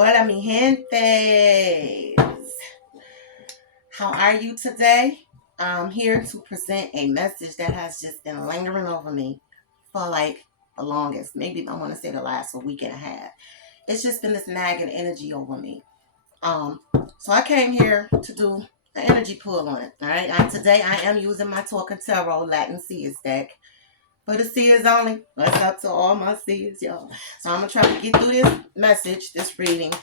Hola, mi gente. How are you today? I'm here to present a message that has just been lingering over me for like the longest, maybe I want to say the last week and a half. It's just been this nagging energy over me. Um, so I came here to do an energy pull on it. All right. Today I am using my Talking Tarot Latin Seers deck. For the seers only. What's up to all my seers, y'all? So I'm gonna try to get through this message, this reading.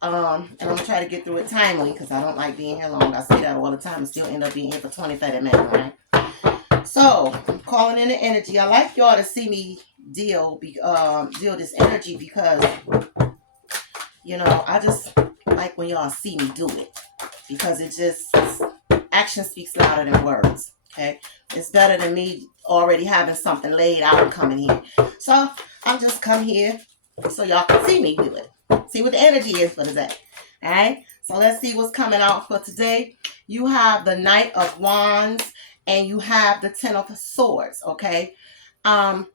And I'm gonna try to get through it timely because I don't like being here long. I say that all the time and still end up being here for 20, 30 minutes, right? So I'm calling in the energy. I like y'all to see me deal this energy because I just like when y'all see me do it because it just action speaks louder than words. Okay, it's better than me already having something laid out and coming here. So I'll just come here so y'all can see me do it. See what the energy is for today. All right. So let's see what's coming out for today. You have the Knight of Wands and you have the Ten of Swords. Okay. On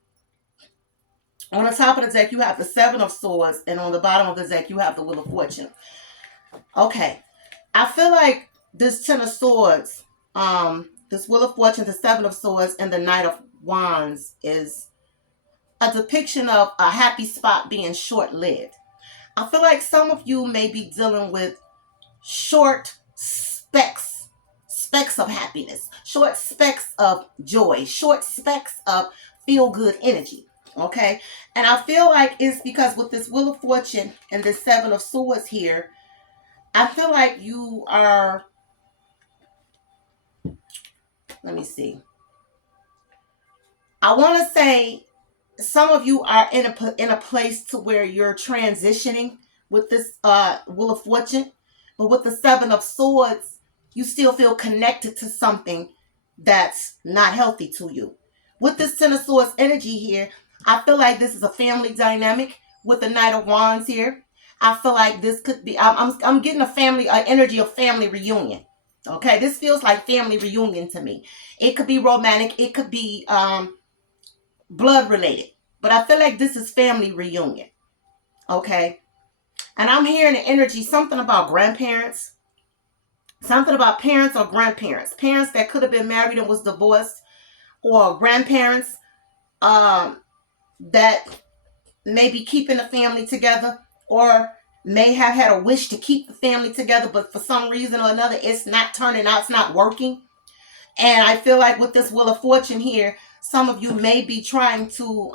the top of the deck, you have the Seven of Swords, and on the bottom of the deck, you have the Wheel of Fortune. Okay. I feel like this Ten of Swords, this Wheel of Fortune, the Seven of Swords, and the Knight of Wands is a depiction of a happy spot being short-lived. I feel like some of you may be dealing with short specks of happiness, short specks of joy, short specks of feel-good energy, okay? And I feel like it's because with this Wheel of Fortune and this Seven of Swords here, I feel like you are, let me see. I want to say some of you are in a place to where you're transitioning with this Wheel of Fortune, but with the Seven of Swords, you still feel connected to something that's not healthy to you. With this Ten of Swords energy here, I feel like this is a family dynamic. With the Knight of Wands here, I feel like this could be. I'm getting a family energy of family reunion. Okay, this feels like family reunion to me. It could be romantic. It could be blood related. But I feel like this is family reunion. Okay. And I'm hearing the energy, something about grandparents, something about parents or grandparents, parents that could have been married and was divorced, or grandparents that may be keeping the family together, or may have had a wish to keep the family together, but for some reason or another, it's not turning out, it's not working. And I feel like with this Wheel of Fortune here, some of you may be trying to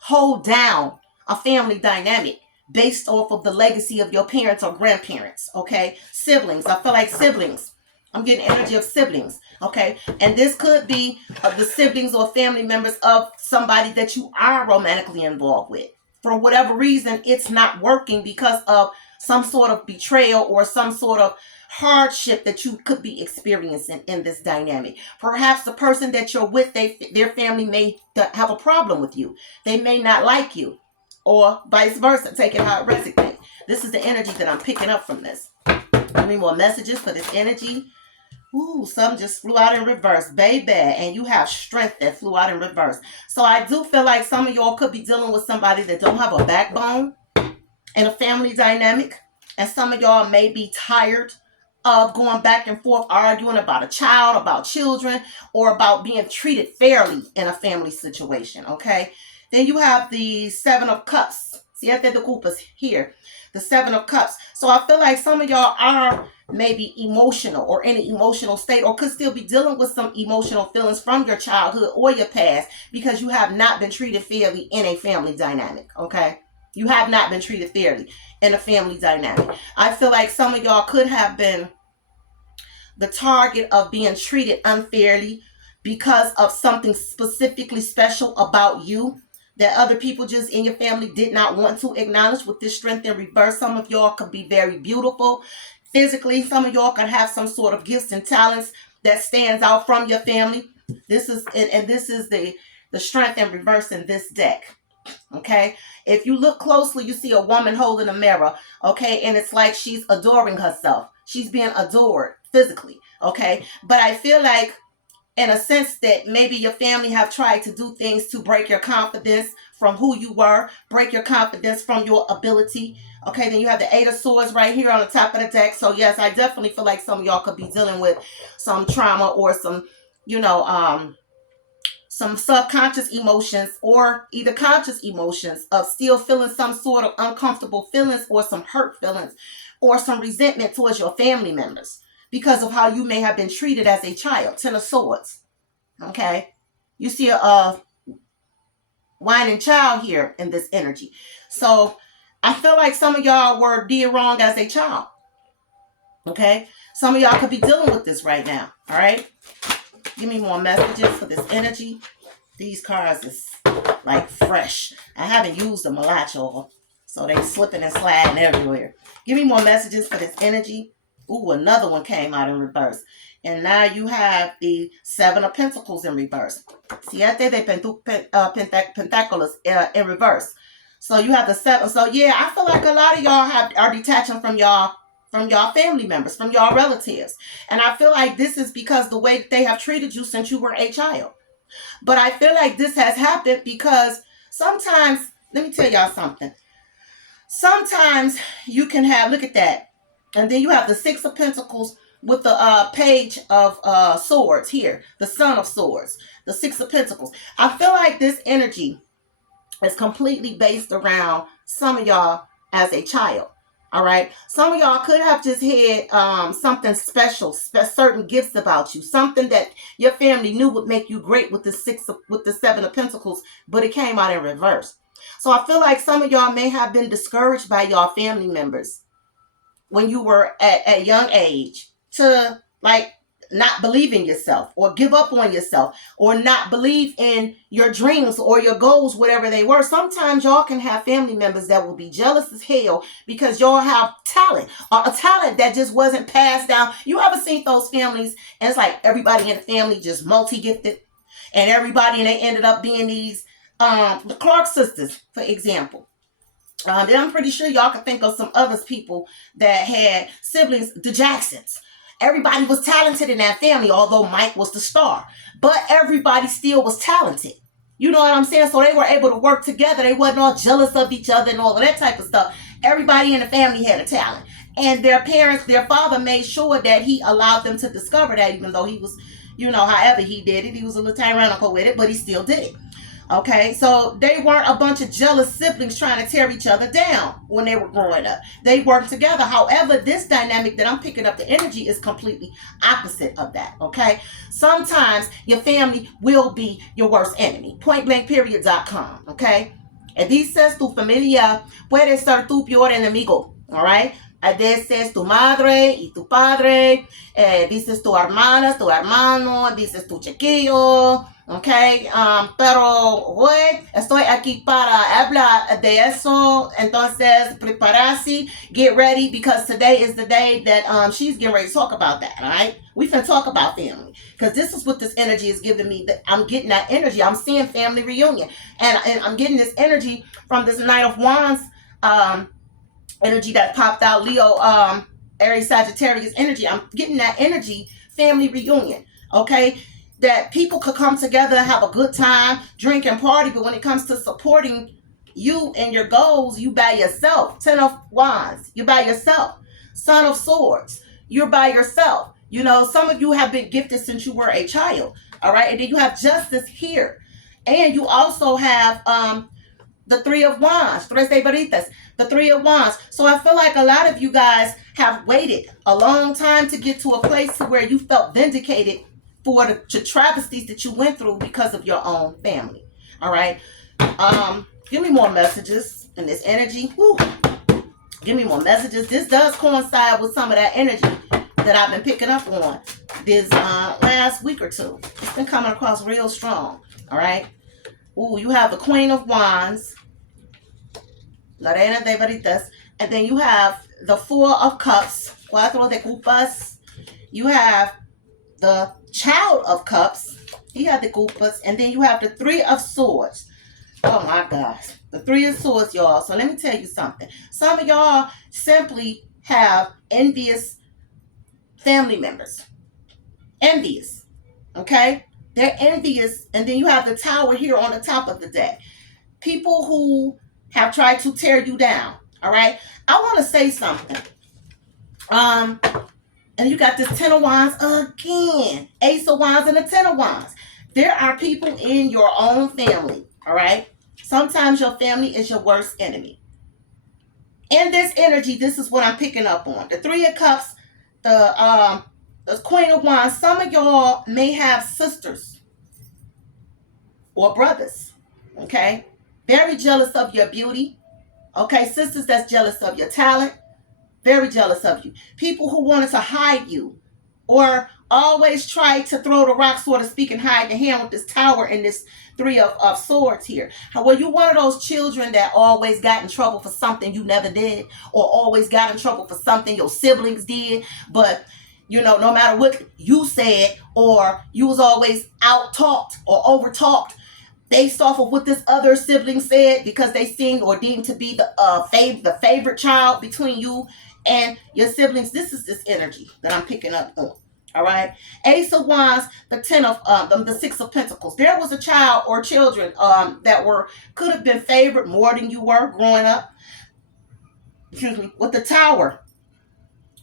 hold down a family dynamic based off of the legacy of your parents or grandparents, okay? Siblings. I feel like siblings. I'm getting energy of siblings, okay? And this could be the siblings or family members of somebody that you are romantically involved with. For whatever reason, it's not working because of some sort of betrayal or some sort of hardship that you could be experiencing in this dynamic. Perhaps the person that you're with, their family may have a problem with you. They may not like you, or vice versa. Take it how it resonates. This is the energy that I'm picking up from this. Give me more messages for this energy. Ooh, some just flew out in reverse, baby. And you have strength that flew out in reverse. So I do feel like some of y'all could be dealing with somebody that don't have a backbone in a family dynamic. And some of y'all may be tired of going back and forth arguing about a child, about children, or about being treated fairly in a family situation, okay? Then you have the Seven of Cups. Siete de Copas here. The Seven of Cups. So I feel like some of y'all are maybe emotional or in an emotional state, or could still be dealing with some emotional feelings from your childhood or your past because you have not been treated fairly in a family dynamic, okay? You have not been treated fairly in a family dynamic. I feel like some of y'all could have been the target of being treated unfairly because of something specifically special about you that other people just in your family did not want to acknowledge. With this Strength in reverse, some of y'all could be very beautiful physically. Some of y'all could have some sort of gifts and talents that stands out from your family. This is the Strength in reverse in this deck. Okay, if you look closely, you see a woman holding a mirror. Okay, and it's like she's adoring herself. She's being adored physically. Okay, but I feel like in a sense that maybe your family have tried to do things to break your confidence from who you were, break your confidence from your ability Okay, then you have the Eight of Swords right here on the top of the deck. So yes, I definitely feel like some of y'all could be dealing with some trauma or some, you know, some subconscious emotions or either conscious emotions of still feeling some sort of uncomfortable feelings or some hurt feelings or some resentment towards your family members because of how you may have been treated as a child. Ten of Swords. Okay. You see a whining child here in this energy. So I feel like some of y'all were did wrong as a child. Okay. Some of y'all could be dealing with this right now. All right. Give me more messages for this energy. These cards is like fresh. I haven't used them a lot, y'all. So they slipping and sliding everywhere. Give me more messages for this energy. Ooh, another one came out in reverse. And now you have the Seven of Pentacles in reverse. Siete de Pentacles in reverse. So you have the seven. So yeah, I feel like a lot of y'all are detaching from y'all family members, from y'all relatives. And I feel like this is because the way they have treated you since you were a child. But I feel like this has happened because sometimes, let me tell y'all something. Sometimes you can have, look at that. And then you have the Six of Pentacles with the Page of Swords here. The Son of Swords. The Six of Pentacles. I feel like this energy is completely based around some of y'all as a child. All right. Some of y'all could have just had something special, certain gifts about you, something that your family knew would make you great with the Seven of Pentacles, but it came out in reverse. So I feel like some of y'all may have been discouraged by y'all family members when you were at a young age to like not believe in yourself or give up on yourself or not believe in your dreams or your goals, whatever they were. Sometimes y'all can have family members that will be jealous as hell because y'all have talent or a talent that just wasn't passed down. You ever seen those families and it's like everybody in the family just multi-gifted and everybody and they ended up being these, the Clark sisters, for example. Then I'm pretty sure y'all can think of some other people that had siblings, the Jacksons. Everybody was talented in that family, although Mike was the star. But everybody still was talented. You know what I'm saying? So they were able to work together. They wasn't all jealous of each other and all of that type of stuff. Everybody in the family had a talent. And their parents, their father made sure that he allowed them to discover that, even though he was, however he did it. He was a little tyrannical with it, but he still did it. Okay, so they weren't a bunch of jealous siblings trying to tear each other down when they were growing up. They worked together. However, this dynamic that I'm picking up the energy is completely opposite of that. Okay, sometimes your family will be your worst enemy. Pointblankperiod.com. Okay, and dices tu familia puede ser tu peor enemigo. All right. A veces tu madre y tu padre, dices tu hermana, tu hermano, dices tu chiquillo. Okay, pero hoy estoy aquí para hablar de eso. Entonces, prepararse, get ready, because today is the day that she's getting ready to talk about that. All right, we finna talk about family because this is what this energy is giving me. That I'm getting that energy. I'm seeing family reunion, and I'm getting this energy from this Knight of Wands energy that popped out. Leo, Aries, Sagittarius energy. I'm getting that energy. Family reunion. Okay. That people could come together, have a good time, drink and party, but when it comes to supporting you and your goals, you by yourself. Ten of Wands, you're by yourself. Son of Swords, you're by yourself. Some of you have been gifted since you were a child. All right, and then you have Justice here, and you also have the Three of Wands, Tres de Varitas, the Three of Wands. So I feel like a lot of you guys have waited a long time to get to a place where you felt vindicated for the travesties that you went through because of your own family. All right. Give me more messages in this energy. Woo. Give me more messages. This does coincide with some of that energy that I've been picking up on this last week or two. It's been coming across real strong. All right. Ooh, you have the Queen of Wands, La Reina de Varitas, and then you have the Four of Cups, Cuatro de Copas. You have the Child of Cups. He had the Copas, and then you have the Three of Swords. Oh my gosh, the Three of Swords, y'all. So let me tell you something. Some of y'all simply have envious family members. Envious, okay? They're envious, and then you have the Tower here on the top of the deck. People who have tried to tear you down. All right. I want to say something. Um, and you got this Ten of Wands again. Ace of Wands and the Ten of Wands. There are people in your own family. All right. Sometimes your family is your worst enemy. In this energy, this is what I'm picking up on. The Three of Cups, the Queen of Wands. Some of y'all may have sisters or brothers. Okay. Very jealous of your beauty. Okay. Sisters that's jealous of your talent. Very jealous of you. People who wanted to hide you or always try to throw the rock, so to speak, and hide the hand with this tower and this Three of Swords here. Well, you one of those children that always got in trouble for something you never did, or always got in trouble for something your siblings did, but no matter what you said, or you was always out talked or over talked based off of what this other sibling said, because they seemed or deemed to be the favorite child between you and your siblings. This is this energy that I'm picking up on. All right. Ace of Wands, the Six of Pentacles. There was a child or children that could have been favored more than you were growing up. Excuse me. With the Tower.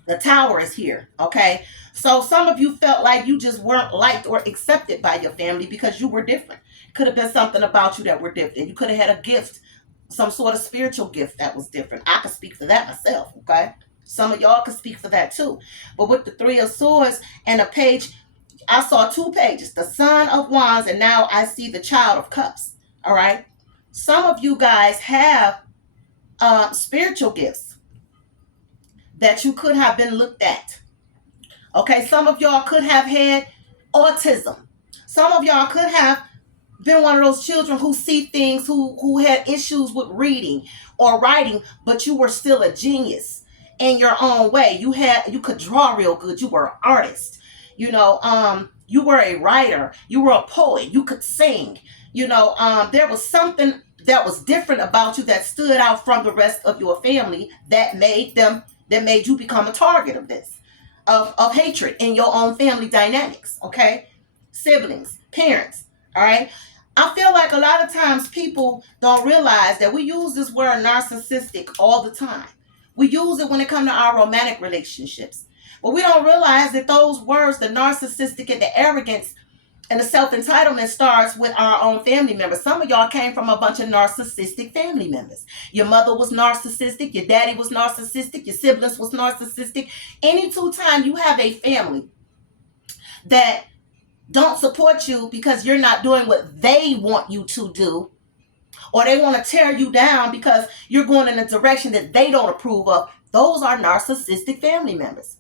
The Tower is here. Okay. So some of you felt like you just weren't liked or accepted by your family because you were different. Could have been something about you that were different. You could have had a gift, some sort of spiritual gift that was different. I could speak for that myself. Okay. Some of y'all could speak for that too. But with the Three of Swords and a page, I saw two pages, the Son of Wands, and now I see the Child of Cups. All right. Some of you guys have spiritual gifts that you could have been looked at. Okay. Some of y'all could have had autism. Some of y'all could have been one of those children who see things, who had issues with reading or writing, but you were still a genius in your own way. You could draw real good. You were an artist. You were a writer. You were a poet. You could sing. There was something that was different about you that stood out from the rest of your family that made you become a target of this, of hatred in your own family dynamics. Okay, siblings, parents. All right. I feel like a lot of times people don't realize that we use this word narcissistic all the time. We use it when it comes to our romantic relationships. But we don't realize that those words, the narcissistic and the arrogance and the self-entitlement, starts with our own family members. Some of y'all came from a bunch of narcissistic family members. Your mother was narcissistic. Your daddy was narcissistic. Your siblings was narcissistic. Any time you have a family that don't support you because you're not doing what they want you to do, or they want to tear you down because you're going in a direction that they don't approve of, those are narcissistic family members.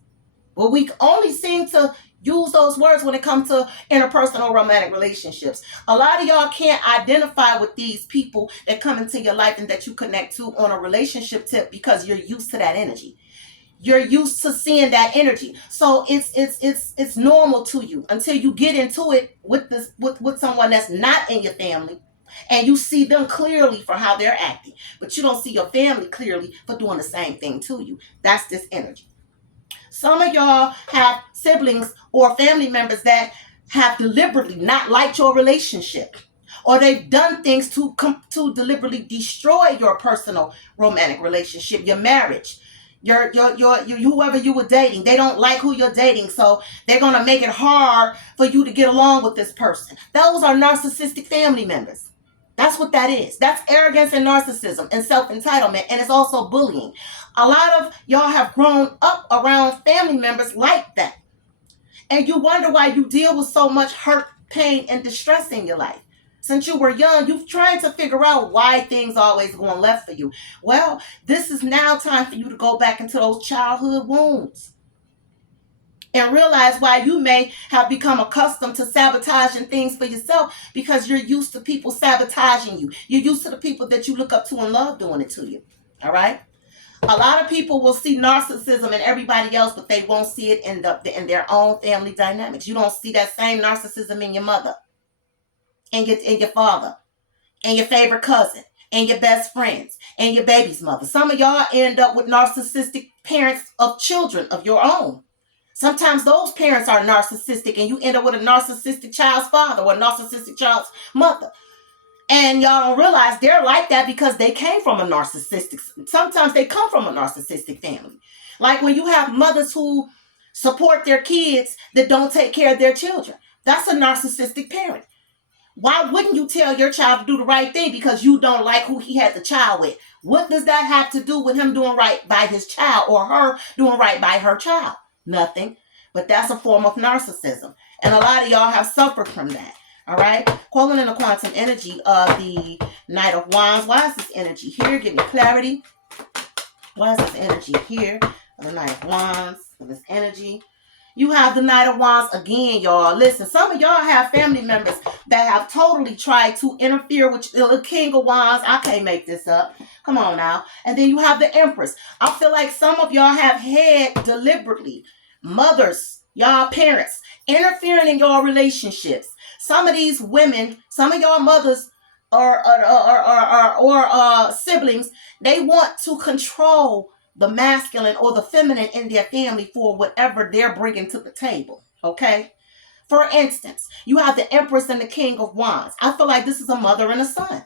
But we only seem to use those words when it comes to interpersonal romantic relationships. A lot of y'all can't identify with these people that come into your life and that you connect to on a relationship tip because you're used to that energy. You're used to seeing that energy. So it's normal to you until you get into it with someone that's not in your family, and you see them clearly for how they're acting, but you don't see your family clearly for doing the same thing to you. That's this energy. Some of y'all have siblings or family members that have deliberately not liked your relationship, or they've done things to deliberately destroy your personal romantic relationship, your marriage. Your whoever you were dating, they don't like who you're dating, so they're gonna make it hard for you to get along with this person. Those are narcissistic family members. That's what that is. That's arrogance and narcissism and self-entitlement, and it's also bullying. A lot of y'all have grown up around family members like that, and you wonder why you deal with so much hurt, pain, and distress in your life. Since you were young, you've tried to figure out why things always going left for you. Well, this is now time for you to go back into those childhood wounds and realize why you may have become accustomed to sabotaging things for yourself, because you're used to people sabotaging you. You're used to the people that you look up to and love doing it to you. All right? A lot of people will see narcissism in everybody else, but they won't see it in their own family dynamics. You don't see that same narcissism in your mother, and your father, and your favorite cousin, and your best friends, and your baby's mother. Some of y'all end up with narcissistic parents of children of your own. Sometimes those parents are narcissistic, and you end up with a narcissistic child's father or a narcissistic child's mother. And y'all don't realize they're like that because they came from a narcissistic, sometimes they come from a narcissistic family. Like when you have mothers who support their kids that don't take care of their children. That's a narcissistic parent. Why wouldn't you tell your child to do the right thing because you don't like who he had the child with? What does that have to do with him doing right by his child or her doing right by her child? Nothing. But that's a form of narcissism. And a lot of y'all have suffered from that. All right? Calling in the quantum energy of the Knight of Wands. Why is this energy here? Give me clarity. Why is this energy here? The Knight of Wands. This energy. You have the Knight of Wands again, y'all. Listen, some of y'all have family members that have totally tried to interfere with the King of Wands. I can't make this up. Come on now. And then you have the Empress. I feel like some of y'all have had deliberately mothers, y'all parents, interfering in your relationships. Some of these women, some of y'all mothers or siblings, they want to control the masculine or the feminine in their family for whatever they're bringing to the table. Okay? For instance, you have the Empress and the King of Wands. I feel like this is a mother and a son.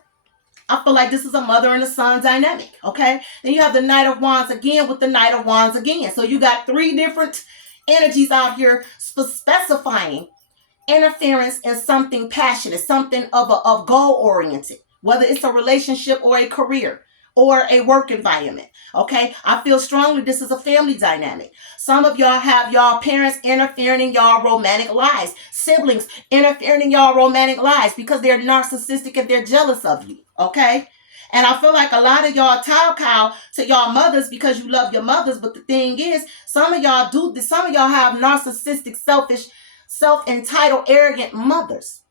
I feel like this is a mother and a son dynamic. Okay? Then you have the Knight of Wands again with the Knight of Wands again. So you got three different energies out here specifying interference in something passionate, something of goal-oriented, whether it's a relationship or a career or a work environment. Okay, I feel strongly this is a family dynamic. Some of y'all have y'all parents interfering in y'all romantic lives, siblings interfering in y'all romantic lives because they're narcissistic and they're jealous of you. Okay, and I feel like a lot of y'all cow to y'all mothers because you love your mothers, but the thing is, some of y'all do this. Some of y'all have narcissistic, selfish, self-entitled, arrogant mothers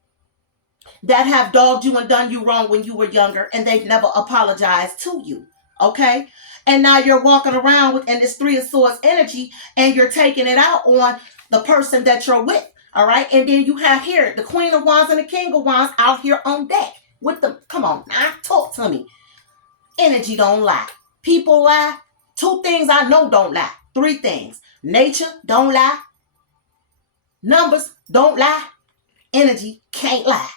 that have dogged you and done you wrong when you were younger and they've never apologized to you. Okay? And now you're walking around with in this Three of Swords energy and you're taking it out on the person that you're with. All right? And then you have here the Queen of Wands and the King of Wands out here on deck with them. Come on, now talk to me. Energy don't lie. People lie. Two things I know don't lie. Three things. Nature don't lie. Numbers don't lie. Energy can't lie.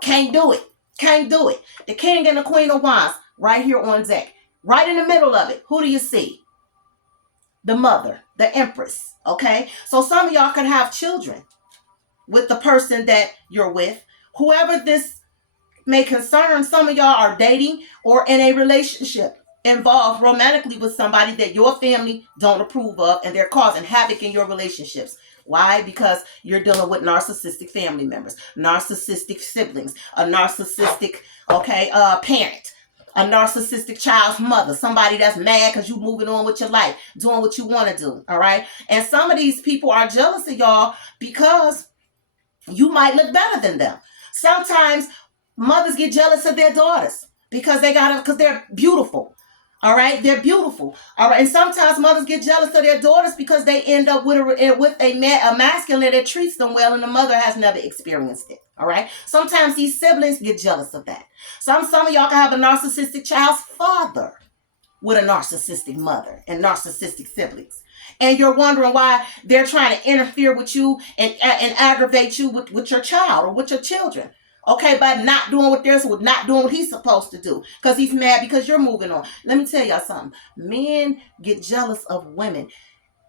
Can't do it. Can't do it. The King and the Queen of Wands right here on deck. Right in the middle of it. Who do you see? The mother, the Empress. Okay? So some of y'all could have children with the person that you're with. Whoever this may concern, some of y'all are dating or in a relationship involved romantically with somebody that your family don't approve of and they're causing havoc in your relationships. Why? Because you're dealing with narcissistic family members, narcissistic siblings, a narcissistic, parent, a narcissistic child's mother, somebody that's mad because you moving on with your life, doing what you want to do, all right? And some of these people are jealous of y'all because you might look better than them. Sometimes mothers get jealous of their daughters because they're beautiful. All right, they're beautiful. All right, and sometimes mothers get jealous of their daughters because they end up with a masculine that treats them well, and the mother has never experienced it. All right, sometimes these siblings get jealous of that. Some of y'all can have a narcissistic child's father with a narcissistic mother and narcissistic siblings, and you're wondering why they're trying to interfere with you and aggravate you with your child or with your children. Okay, by not doing not doing what he's supposed to do. Because he's mad because you're moving on. Let me tell y'all something. Men get jealous of women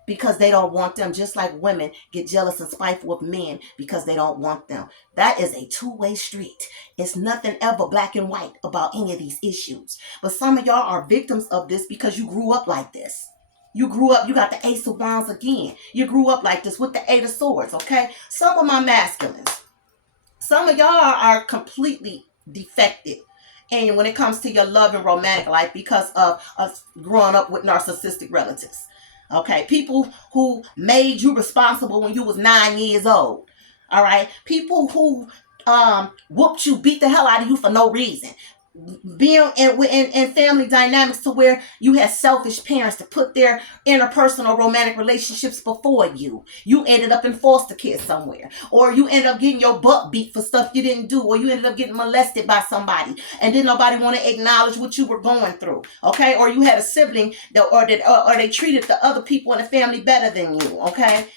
because they don't want them. Just like women get jealous and spiteful of men because they don't want them. That is a two-way street. It's nothing ever black and white about any of these issues. But some of y'all are victims of this because you grew up like this. You grew up, you got the Ace of Wands again. You grew up like this with the Eight of Swords, okay? Some of my masculines. Some of y'all are completely defective. And when it comes to your love and romantic life because of us growing up with narcissistic relatives. Okay. People who made you responsible when you was 9 years old. All right. People who whooped you, beat the hell out of you for no reason. Being in family dynamics to where you had selfish parents to put their interpersonal romantic relationships before you. You ended up in foster care somewhere. Or you ended up getting your butt beat for stuff you didn't do. Or you ended up getting molested by somebody. And didn't nobody want to acknowledge what you were going through. Okay? Or you had a sibling or they treated the other people in the family better than you. Okay?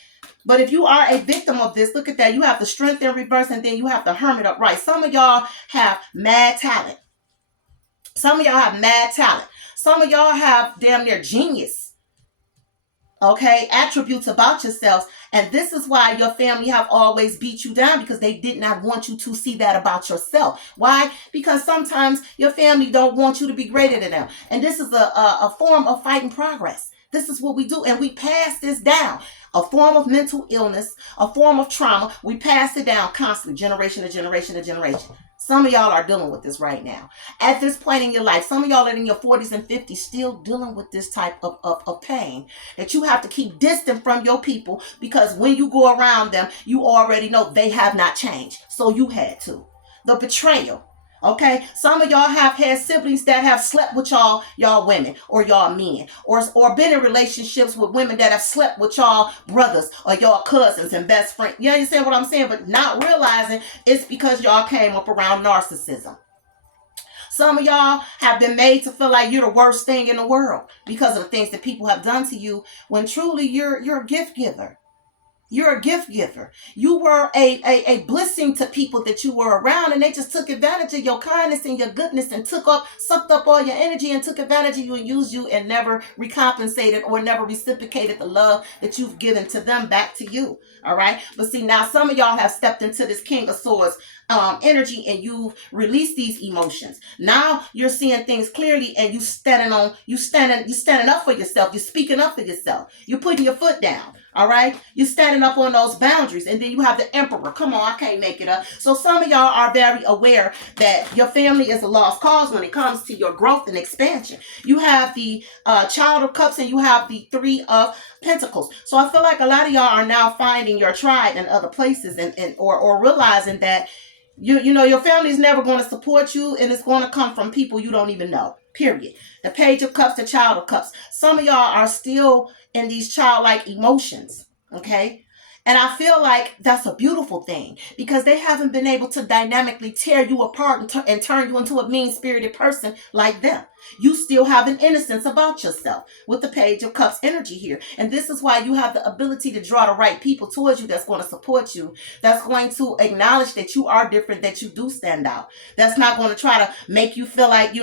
But if you are a victim of this, look at that. You have the strength in reverse, and then you have the hermit upright. Some of y'all have mad talent. Some of y'all have mad talent. Some of y'all have damn near genius, okay, attributes about yourselves. And this is why your family have always beat you down, because they did not want you to see that about yourself. Why? Because sometimes your family don't want you to be greater than them. And this is a form of fighting progress. This is what we do. And we pass this down. A form of mental illness, a form of trauma. We pass it down constantly, generation to generation to generation. Some of y'all are dealing with this right now. At this point in your life, some of y'all are in your 40s and 50s still dealing with this type of pain, that you have to keep distant from your people, because when you go around them, you already know they have not changed. So you had to. The betrayal. Okay, some of y'all have had siblings that have slept with y'all women or y'all men, or been in relationships with women that have slept with y'all brothers or y'all cousins and best friends. You understand what I'm saying? But not realizing it's because y'all came up around narcissism. Some of y'all have been made to feel like you're the worst thing in the world because of the things that people have done to you, when truly you're a gift giver. You're a gift giver. You were a blessing to people that you were around, and they just took advantage of your kindness and your goodness and sucked up all your energy and took advantage of you and used you and never recompensated or never reciprocated the love that you've given to them back to you. All right. But see, now some of y'all have stepped into this King of Swords energy, and you've released these emotions. Now you're seeing things clearly, and you standing up for yourself. You're speaking up for yourself. You're putting your foot down. All right. You're standing up on those boundaries. And then you have the Emperor. Come on, I can't make it up. So some of y'all are very aware that your family is a lost cause when it comes to your growth and expansion. You have the Child of Cups, and you have the Three of Pentacles. So I feel like a lot of y'all are now finding your tribe in other places, or realizing that you know your family is never going to support you, and it's going to come from people you don't even know. Period. The Page of Cups, the Child of Cups. Some of y'all are still in these childlike emotions, okay? And I feel like that's a beautiful thing, because they haven't been able to dynamically tear you apart and turn you into a mean-spirited person like them. You still have an innocence about yourself with the Page of Cups energy here. And this is why you have the ability to draw the right people towards you that's going to support you, that's going to acknowledge that you are different, that you do stand out, that's not going to try to make you feel like,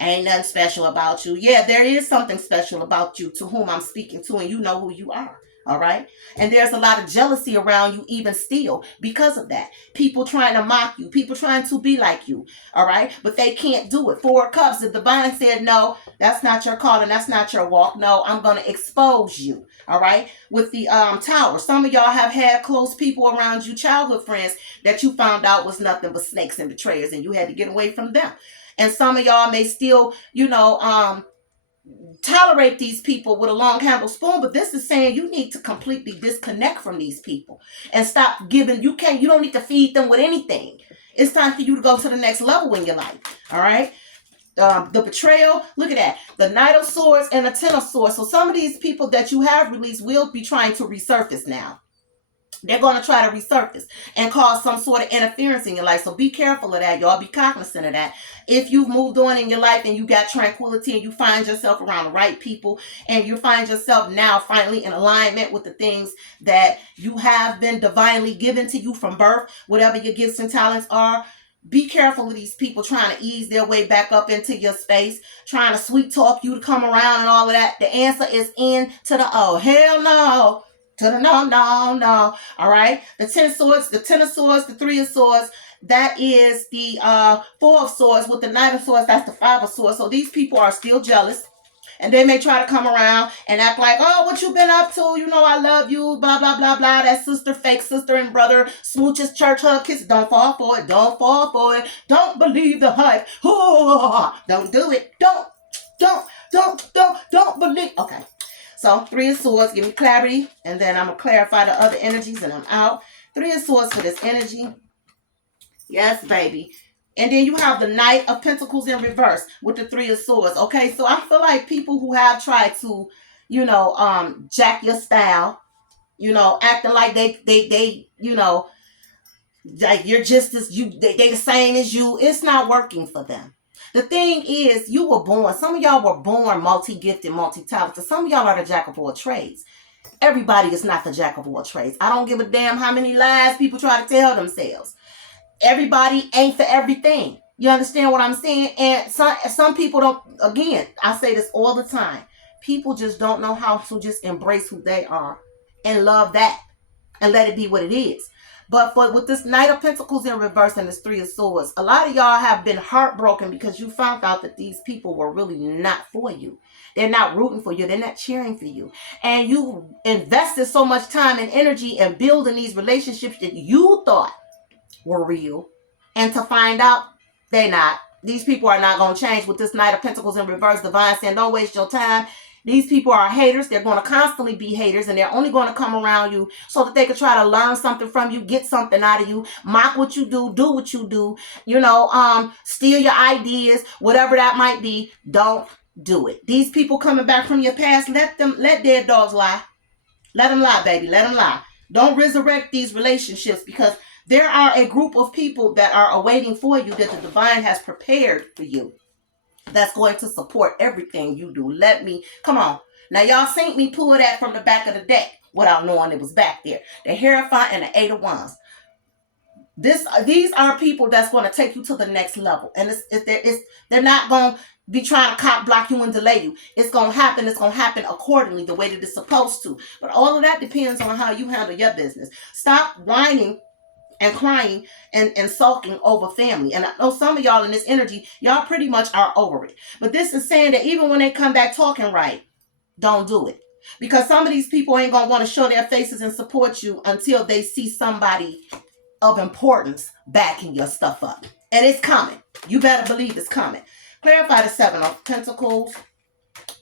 ain't nothing special about you. Yeah, there is something special about you, to whom I'm speaking to, and you know who you are. All right. And there's a lot of jealousy around you even still because of that. People trying to mock you. People trying to be like you. All right. But they can't do it. Four of Cups. The divine said, no, that's not your calling. That's not your walk. No, I'm going to expose you. All right. With the Tower. Some of y'all have had close people around you, childhood friends, that you found out was nothing but snakes and betrayers, and you had to get away from them. And some of y'all may still, tolerate these people with a long handled spoon, but this is saying you need to completely disconnect from these people and stop giving. You don't need to feed them with anything. It's time for you to go to the next level in your life. All right. The betrayal, look at that. The Knight of Swords and the Ten of Swords. So some of these people that you have released will be trying to resurface now. They're going to try to resurface and cause some sort of interference in your life. So be careful of that, y'all. Be cognizant of that. If you've moved on in your life and you got tranquility and you find yourself around the right people, and you find yourself now finally in alignment with the things that you have been divinely given to you from birth, whatever your gifts and talents are, be careful of these people trying to ease their way back up into your space, trying to sweet talk you to come around and all of that. The answer is in to the hell no. To the no. All right. The Ten of Swords, the Three of Swords. That is the Four of Swords. With the Knight of Swords, that's the Five of Swords. So these people are still jealous. And they may try to come around and act like, oh, what you been up to? I love you, blah, blah, blah, blah. That sister, fake sister and brother, smooches, church hug, kiss. Don't fall for it. Don't fall for it. Don't believe the hype. Don't do it. Don't believe. Okay. So, Three of Swords, give me clarity. And then I'm going to clarify the other energies and I'm out. Three of Swords for this energy. Yes, baby. And then you have the Knight of Pentacles in reverse with the Three of Swords. Okay, so I feel like people who have tried to, jack your style, acting like they like you're just as they the same as you. It's not working for them. The thing is, you were born. Some of y'all were born multi-gifted, multi-talented. Some of y'all are the jack of all trades. Everybody is not the jack of all trades. I don't give a damn how many lies people try to tell themselves. Everybody ain't for everything. You understand what I'm saying? And some people don't, again, I say this all the time. People just don't know how to just embrace who they are and love that and let it be what it is. But with this Knight of Pentacles in reverse and this Three of Swords, a lot of y'all have been heartbroken because you found out that these people were really not for you. They're not rooting for you. They're not cheering for you. And you invested so much time and energy in building these relationships that you thought were real. And to find out, they're not. These people are not going to change. With this Knight of Pentacles in reverse, divine saying, don't waste your time. These people are haters. They're going to constantly be haters, and they're only going to come around you so that they can try to learn something from you, get something out of you, mock what you do what you do, steal your ideas, whatever that might be. Don't do it. These people coming back from your past, let dead dogs lie. Let them lie, baby. Let them lie. Don't resurrect these relationships, because there are a group of people that are awaiting for you that the divine has prepared for you. That's going to support everything you do. Come on. Now, y'all seen me pull that from the back of the deck without knowing it was back there. The Hierophant and the Eight of Wands. These are people that's going to take you to the next level. And they're not going to be trying to cop block you and delay you. It's going to happen. It's going to happen accordingly, the way that it's supposed to. But all of that depends on how you handle your business. Stop whining and crying and sulking over family. And I know some of y'all in this energy, y'all pretty much are over it. But this is saying that even when they come back talking right, don't do it. Because some of these people ain't going to want to show their faces and support you until they see somebody of importance backing your stuff up. And it's coming. You better believe it's coming. Clarify the Seven of Pentacles.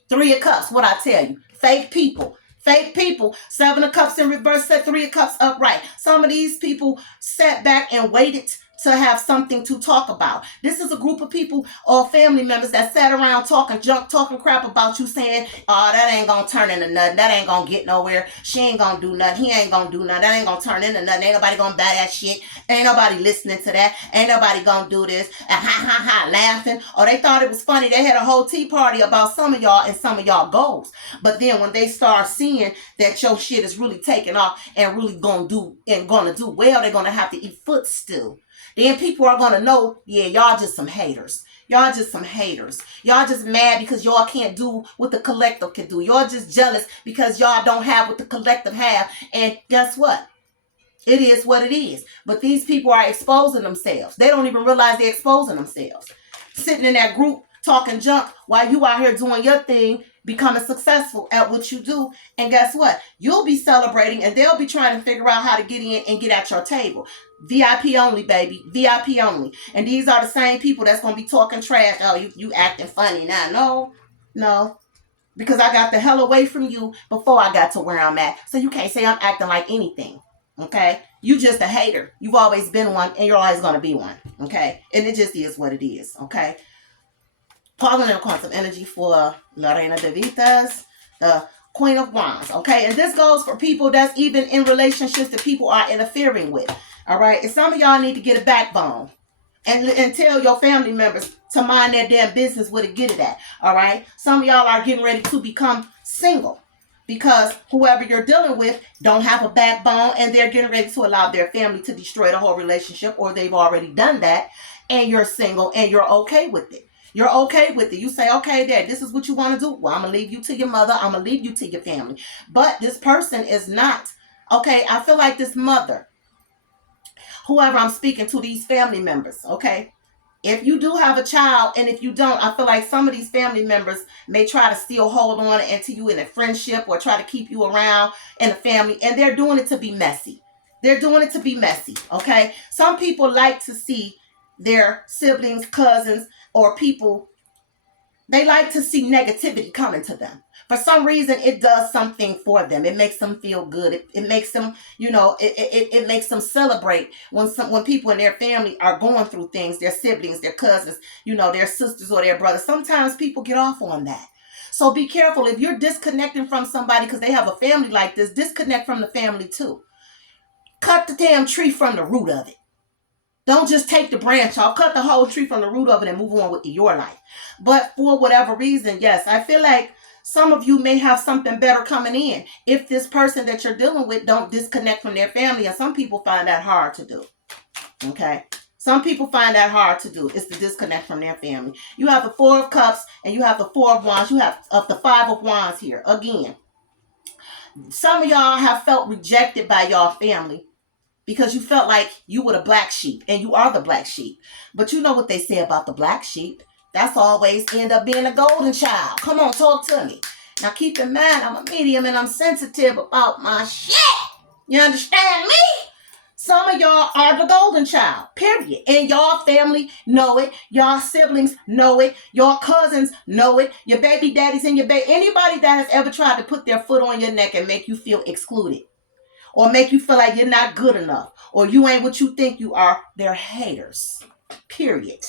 Three of Cups, what I tell you. Fake people. Fake people. Seven of Cups in reverse, set Three of Cups upright. Some of these people sat back and waited to have something to talk about. This is a group of people or family members that sat around talking junk, talking crap about you, saying, oh, that ain't gonna turn into nothing. That ain't gonna get nowhere. She ain't gonna do nothing. He ain't gonna do nothing. That ain't gonna turn into nothing. Ain't nobody gonna buy that shit. Ain't nobody listening to that. Ain't nobody gonna do this. And ha, laughing. Or they thought it was funny. They had a whole tea party about some of y'all and some of y'all goals. But then when they start seeing that your shit is really taking off and really gonna do well, they're gonna have to eat footstool. Then people are going to know, yeah, y'all just some haters. Y'all just some haters. Y'all just mad because y'all can't do what the collective can do. Y'all just jealous because y'all don't have what the collective have. And guess what? It is what it is. But these people are exposing themselves. They don't even realize they're exposing themselves. Sitting in that group talking junk while you out here doing your thing, becoming successful at what you do. And guess what? You'll be celebrating and they'll be trying to figure out how to get in and get at your table. VIP only, baby. VIP only. And these are the same people that's going to be talking trash. Oh, you acting funny now. No. Because I got the hell away from you before I got to where I'm at. So you can't say I'm acting like anything. Okay? You just a hater. You've always been one and you're always going to be one. Okay? And it just is what it is. Okay? Positive quantum energy for La Reina de Vitas, the Queen of Wands. Okay? And this goes for people that's even in relationships that people are interfering with. All right? And some of y'all need to get a backbone and tell your family members to mind their damn business where to get it at. All right? Some of y'all are getting ready to become single because whoever you're dealing with don't have a backbone and they're getting ready to allow their family to destroy the whole relationship, or they've already done that, and you're single and you're okay with it. You're okay with it. You say, okay, Dad, this is what you want to do. Well, I'm going to leave you to your mother. I'm going to leave you to your family. But this person is not. Okay, I feel like this mother, whoever I'm speaking to, these family members, okay? If you do have a child, and if you don't, I feel like some of these family members may try to still hold on into you in a friendship or try to keep you around in a family, and they're doing it to be messy. They're doing it to be messy, okay? Some people like to see their siblings, cousins, or people, they like to see negativity coming to them. For some reason, it does something for them. It makes them feel good. It makes them, it makes them celebrate when people in their family are going through things, their siblings, their cousins, their sisters or their brothers. Sometimes people get off on that. So be careful. If you're disconnecting from somebody because they have a family like this, disconnect from the family too. Cut the damn tree from the root of it. Don't just take the branch off. Cut the whole tree from the root of it and move on with your life. But for whatever reason, yes, I feel like some of you may have something better coming in if this person that you're dealing with don't disconnect from their family. And some people find that hard to do. Okay. Some people find that hard to do, is to disconnect from their family. You have the Four of Cups and you have the Four of Wands. You have the Five of Wands here. Again, some of y'all have felt rejected by y'all family because you felt like you were the black sheep, and you are the black sheep. But you know what they say about the black sheep. That's always end up being a golden child. Come on, talk to me. Now keep in mind, I'm a medium and I'm sensitive about my shit. You understand me? Some of y'all are the golden child, period. And y'all family know it. Y'all siblings know it. Your cousins know it. Your baby daddies and anybody that has ever tried to put their foot on your neck and make you feel excluded, or make you feel like you're not good enough, or you ain't what you think you are, they're haters, period.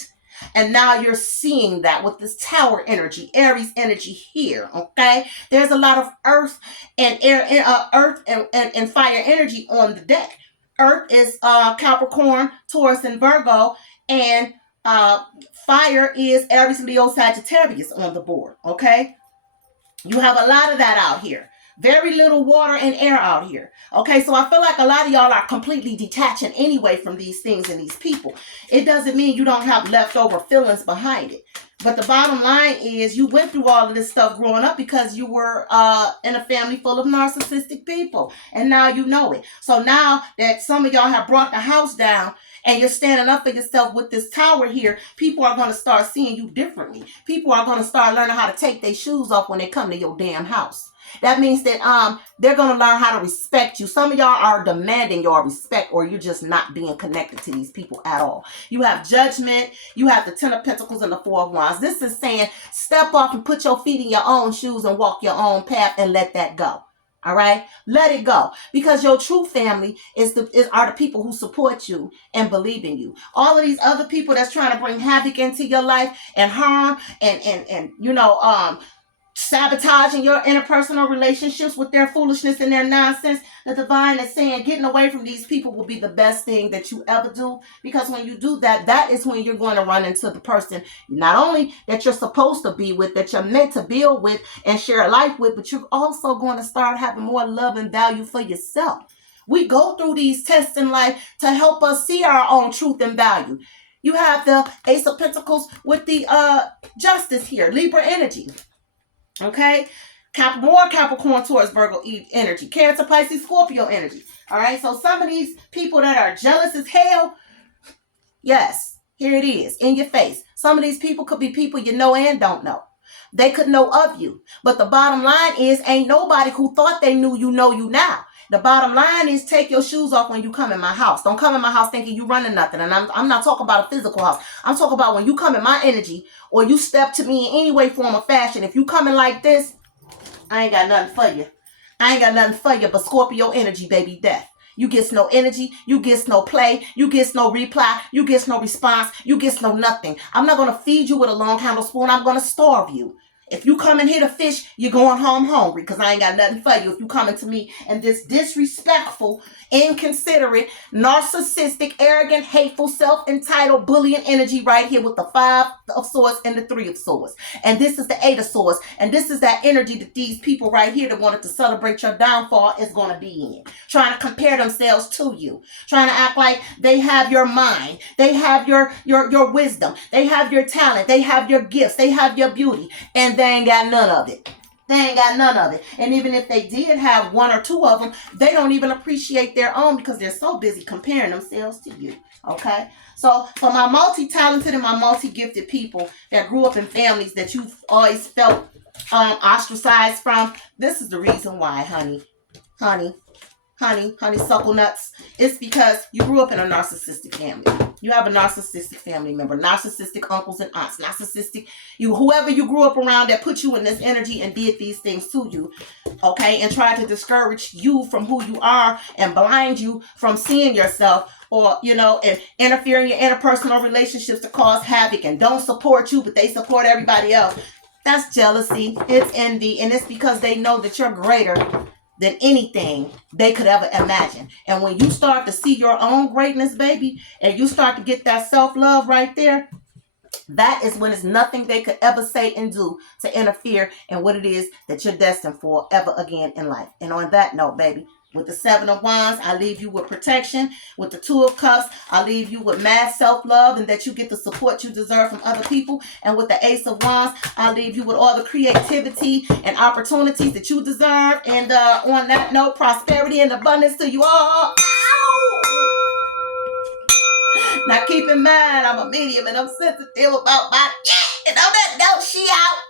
And now you're seeing that with this Tower energy, Aries energy here, okay? There's a lot of earth and air, earth and fire energy on the deck. Earth is Capricorn, Taurus, and Virgo, and fire is Aries, Leo, Sagittarius on the board, okay? You have a lot of that out here. Very little water and air out here. Okay, so I feel like a lot of y'all are completely detaching anyway from these things and these people. It doesn't mean you don't have leftover feelings behind it. But the bottom line is you went through all of this stuff growing up because you were in a family full of narcissistic people. And now you know it. So now that some of y'all have brought the house down and you're standing up for yourself with this tower here, people are going to start seeing you differently. People are going to start learning how to take their shoes off when they come to your damn house. That means that they're going to learn how to respect you. Some of y'all are demanding your respect, or you're just not being connected to these people at all. You have Judgment. You have the Ten of Pentacles and the Four of Wands. This is saying step off and put your feet in your own shoes and walk your own path and let that go. All right? Let it go. Because your true family are the people who support you and believe in you. All of these other people that's trying to bring havoc into your life and harm and sabotaging your interpersonal relationships with their foolishness and their nonsense, the divine is saying getting away from these people will be the best thing that you ever do. Because when you do that, that is when you're going to run into the person not only that you're supposed to be with, that you're meant to build with and share life with, but you're also going to start having more love and value for yourself. We go through these tests in life to help us see our own truth and value. You have the Ace of Pentacles with the Justice here, Libra energy. Okay, more Capricorn, Taurus, Virgo energy, Cancer, Pisces, Scorpio energy. All right, so some of these people that are jealous as hell, yes, here it is in your face. Some of these people could be people you know and don't know. They could know of you, but the bottom line is ain't nobody who thought they knew you know you now. The bottom line is take your shoes off when you come in my house. Don't come in my house thinking you running nothing. And I'm not talking about a physical house. I'm talking about when you come in my energy or you step to me in any way, form, or fashion. If you coming like this, I ain't got nothing for you. I ain't got nothing for you but Scorpio energy, baby, death. You gets no energy. You gets no play. You gets no reply. You gets no response. You gets no nothing. I'm not going to feed you with a long handle spoon. I'm going to starve you. If you come in here to fish, you're going home hungry because I ain't got nothing for you. If you coming to me and this disrespectful, inconsiderate, narcissistic, arrogant, hateful, self-entitled, bullying energy right here with the Five of Swords and the Three of Swords. And this is the Eight of Swords. And this is that energy that these people right here that wanted to celebrate your downfall is going to be in. Trying to compare themselves to you. Trying to act like they have your mind. They have your wisdom. They have your talent. They have your gifts. They have your beauty. And they ain't got none of it. They ain't got none of it. And even if they did have one or two of them, they don't even appreciate their own because they're so busy comparing themselves to you. Okay? So for my multi-talented and my multi-gifted people that grew up in families that you've always felt ostracized from, this is the reason why, honeysuckle nuts. It's because you grew up in a narcissistic family. You have a narcissistic family member, narcissistic uncles and aunts, whoever you grew up around that put you in this energy and did these things to you, okay, and tried to discourage you from who you are and blind you from seeing yourself, or, and interfere in your interpersonal relationships to cause havoc and don't support you, but they support everybody else. That's jealousy. It's envy, and it's because they know that you're greater than anything they could ever imagine. And when you start to see your own greatness, baby, and you start to get that self-love right there, that is when it's nothing they could ever say and do to interfere in what it is that you're destined for ever again in life. And on that note, baby, with the Seven of Wands, I leave you with protection. With the Two of Cups, I leave you with mass self-love and that you get the support you deserve from other people. And with the Ace of Wands, I leave you with all the creativity and opportunities that you deserve. And on that note, prosperity and abundance to you all. Now keep in mind, I'm a medium and I'm sensitive about my and on that note, she out.